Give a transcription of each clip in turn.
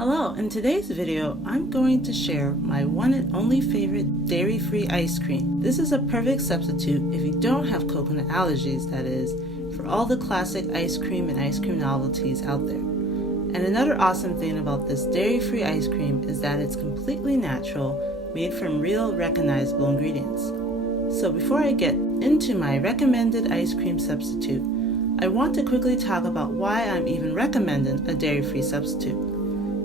Hello, in today's video, I'm going to share my one and only favorite dairy-free ice cream. This is a perfect substitute if you don't have coconut allergies, that is, for all the classic ice cream and ice cream novelties out there. And another awesome thing about this dairy-free ice cream is that it's completely natural, made from real recognizable ingredients. So before I get into my recommended ice cream substitute, I want to quickly talk about why I'm even recommending a dairy-free substitute.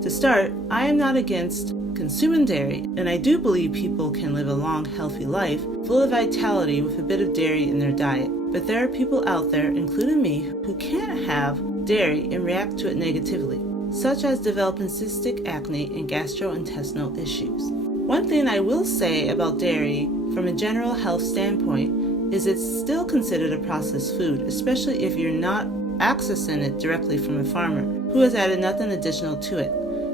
To start, I am not against consuming dairy, and I do believe people can live a long, healthy life full of vitality with a bit of dairy in their diet. But there are people out there, including me, who can't have dairy and react to it negatively, such as developing cystic acne and gastrointestinal issues. One thing I will say about dairy from a general health standpoint is it's still considered a processed food, especially if you're not accessing it directly from a farmer who has added nothing additional to it.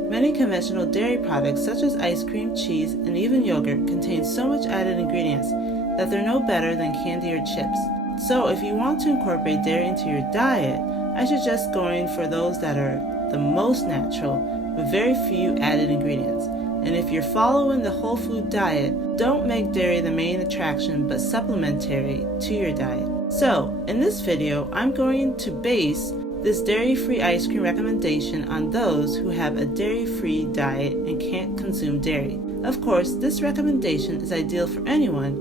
Many conventional dairy products such as ice cream, cheese, and even yogurt contain so much added ingredients that they're no better than candy or chips. So if you want to incorporate dairy into your diet, I suggest going for those that are the most natural with very few added ingredients. And if you're following the whole food diet, don't make dairy the main attraction but supplementary to your diet. So in this video, I'm going to base this dairy-free ice cream recommendation on those who have a dairy-free diet and can't consume dairy. Of course, this recommendation is ideal for anyone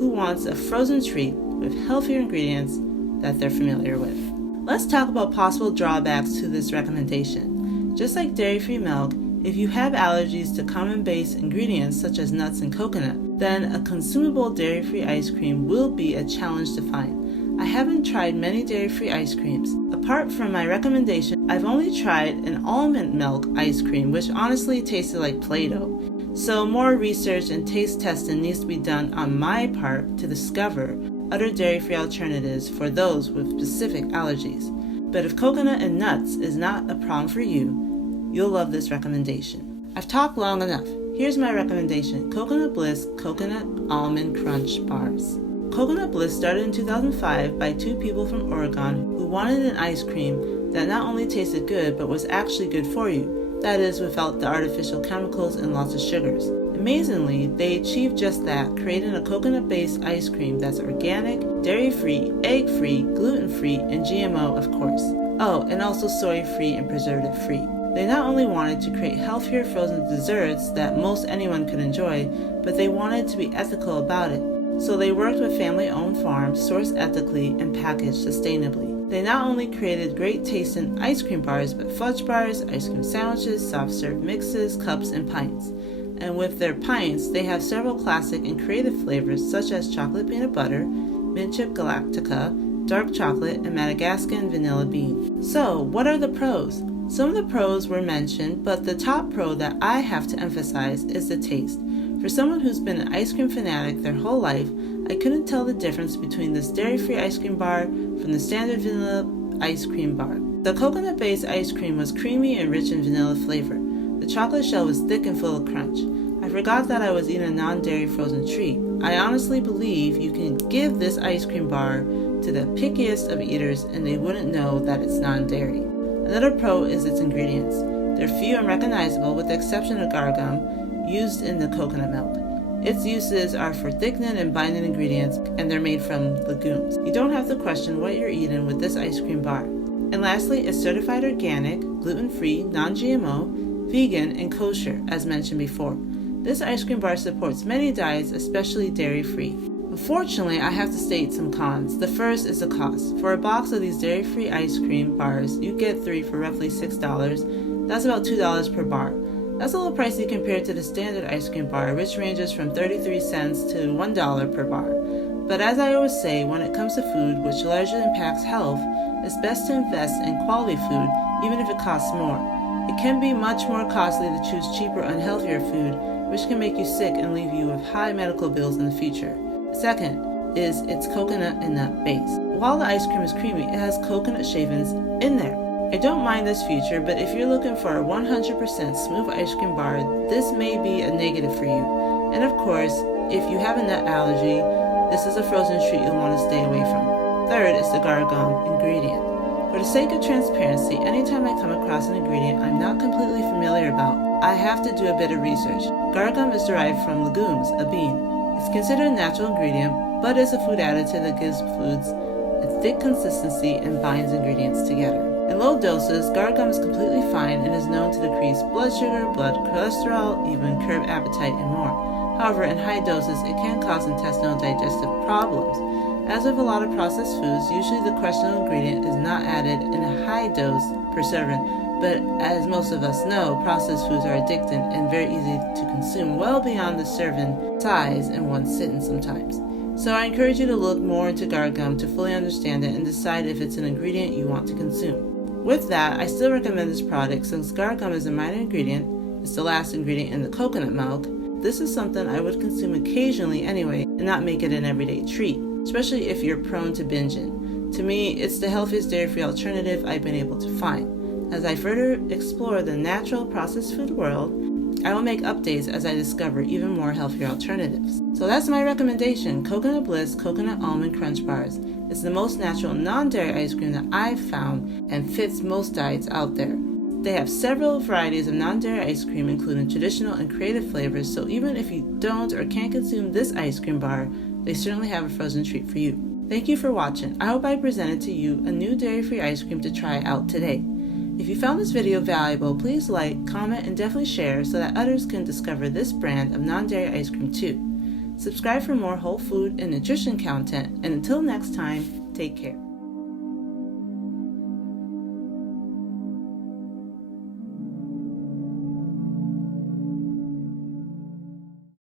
who wants a frozen treat with healthier ingredients that they're familiar with. Let's talk about possible drawbacks to this recommendation. Just like dairy-free milk, if you have allergies to common base ingredients such as nuts and coconut, then a consumable dairy-free ice cream will be a challenge to find. I haven't tried many dairy-free ice creams. Apart from my recommendation, I've only tried an almond milk ice cream, which honestly tasted like Play-Doh. So more research and taste testing needs to be done on my part to discover other dairy-free alternatives for those with specific allergies. But if coconut and nuts is not a problem for you, you'll love this recommendation. I've talked long enough. Here's my recommendation: Coconut Bliss Coconut Almond Crunch Bars. Coconut Bliss started in 2005 by two people from Oregon who wanted an ice cream that not only tasted good but was actually good for you, that is, without the artificial chemicals and lots of sugars. Amazingly, they achieved just that, creating a coconut-based ice cream that's organic, dairy-free, egg-free, gluten-free, and GMO, of course. Oh, and also soy-free and preservative-free. They not only wanted to create healthier frozen desserts that most anyone could enjoy, but they wanted to be ethical about it. So they worked with family-owned farms, sourced ethically, and packaged sustainably. They not only created great-tasting ice cream bars, but fudge bars, ice cream sandwiches, soft-serve mixes, cups, and pints. And with their pints, they have several classic and creative flavors such as chocolate peanut butter, mint chip galactica, dark chocolate, and Madagascan vanilla bean. So, what are the pros? Some of the pros were mentioned, but the top pro that I have to emphasize is the taste. For someone who's been an ice cream fanatic their whole life, I couldn't tell the difference between this dairy-free ice cream bar from the standard vanilla ice cream bar. The coconut-based ice cream was creamy and rich in vanilla flavor. The chocolate shell was thick and full of crunch. I forgot that I was eating a non-dairy frozen treat. I honestly believe you can give this ice cream bar to the pickiest of eaters and they wouldn't know that it's non-dairy. Another pro is its ingredients. They're few and recognizable with the exception of agar gum, used in the coconut milk. Its uses are for thickening and binding ingredients, and they're made from legumes. You don't have to question what you're eating with this ice cream bar. And lastly, it's certified organic, gluten-free, non-GMO, vegan, and kosher, as mentioned before. This ice cream bar supports many diets, especially dairy-free. Unfortunately, I have to state some cons. The first is the cost. For a box of these dairy-free ice cream bars, you get 3 for roughly $6. That's about $2 per bar. That's a little pricey compared to the standard ice cream bar, which ranges from 33 cents to $1 per bar. But as I always say, when it comes to food, which largely impacts health, it's best to invest in quality food, even if it costs more. It can be much more costly to choose cheaper, unhealthier food, which can make you sick and leave you with high medical bills in the future. Second is its coconut and nut base. While the ice cream is creamy, it has coconut shavings in there. I don't mind this feature, but if you're looking for a 100% smooth ice cream bar, this may be a negative for you. And of course, if you have a nut allergy, this is a frozen treat you'll want to stay away from. Third is the agar gum ingredient. For the sake of transparency, anytime I come across an ingredient I'm not completely familiar about, I have to do a bit of research. Guar gum is derived from legumes, a bean. It's considered a natural ingredient, but is a food additive that gives foods a thick consistency and binds ingredients together. In low doses, guar gum is completely fine and is known to decrease blood sugar, blood cholesterol, even curb appetite, and more. However, in high doses, it can cause intestinal digestive problems. As with a lot of processed foods, usually the questionable ingredient is not added in a high dose per serving, but as most of us know, processed foods are addictive and very easy to consume well beyond the serving size in one sitting sometimes. So I encourage you to look more into guar gum to fully understand it and decide if it's an ingredient you want to consume. With that, I still recommend this product since guar gum is a minor ingredient. It's the last ingredient in the coconut milk. This is something I would consume occasionally anyway and not make it an everyday treat, especially if you're prone to binging. To me, it's the healthiest dairy-free alternative I've been able to find. As I further explore the natural processed food world, I will make updates as I discover even more healthier alternatives. So that's my recommendation, Coconut Bliss Coconut Almond Crunch Bars. It's the most natural non-dairy ice cream that I've found and fits most diets out there. They have several varieties of non-dairy ice cream, including traditional and creative flavors, so even if you don't or can't consume this ice cream bar, they certainly have a frozen treat for you. Thank you for watching. I hope I presented to you a new dairy-free ice cream to try out today. If you found this video valuable, please like, comment, and definitely share so that others can discover this brand of non-dairy ice cream too. Subscribe for more whole food and nutrition content, and until next time, take care.